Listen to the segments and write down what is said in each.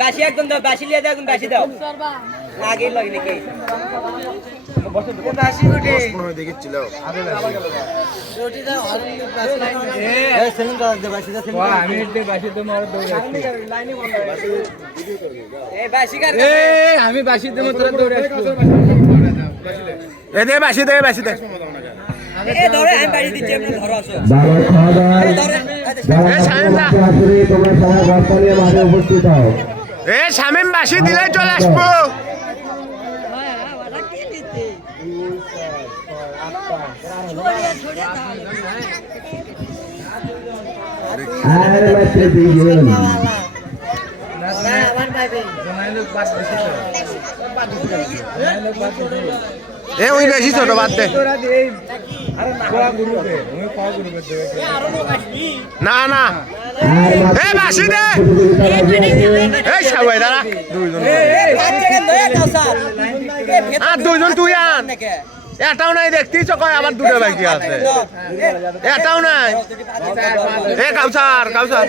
বাসি একদম দাও, বাসি লিয়ে দাও, একদম বাসি দাও। আগে লাগে নাকি বাসি উঠে দেখেছিল রুটি দাও এই সেলিং কর দে বাসি দা সেলিং আমি দে বাসি তো মার দৌড়ে লাইনে বন্ধ বাসি ভিডিও করবে এই বাসি কর এই আমি বাসি দে মত দৌড়ে এ দে বাসি দে বাসি দে এ ধরে আমি বাড়ি দিচ্ছি আপনি ধরো আসো বাবা খাবার এ শামিম দা তোমরা সবাই বর্তমানে মাঠে উপস্থিত হও এ শামিম বাসি দিলে চলে আসবো আরে বাচ্চা দিয়ে এ ওই বেশি ছোট বাদ দে না না এ বাসি দে এই সবাই দাঁড়া আর দুইজন তুই আন এটাও নাই দেখতেইছ কয় আবার দুটো বাকি আছে এটাও নাই এ কাউসার কাউসার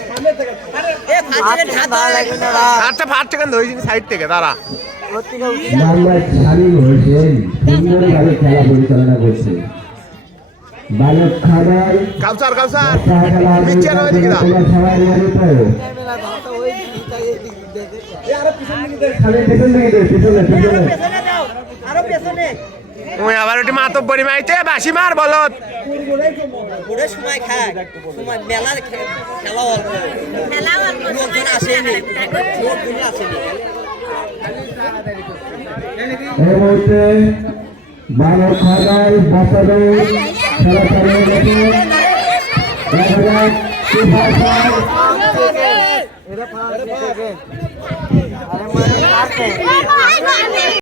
আচ্ছা ফাট থেকে ধরেছি সাইড থেকে দাঁড়া মোহাম্মদ শামীম হোসেন সুন্দরভাবে খেলা পরিচালনা করছে বালক খাবার কাউসার কাউসার পিছিয়ে রয়ে দিকে দাও সবাই নিয়মিত আরো পেছনে ওই আবার ওটি মাতব বড়ি মাইতে বাসি মার বলত পুরো সময় খায় সময় মেলা খেলা অল্প লোকজন আসেনি লোকজন আসেনি এই মুহূর্তে বালক খাবার বাচ্চাদের খেলা চালিয়ে গেছে দেখা যাক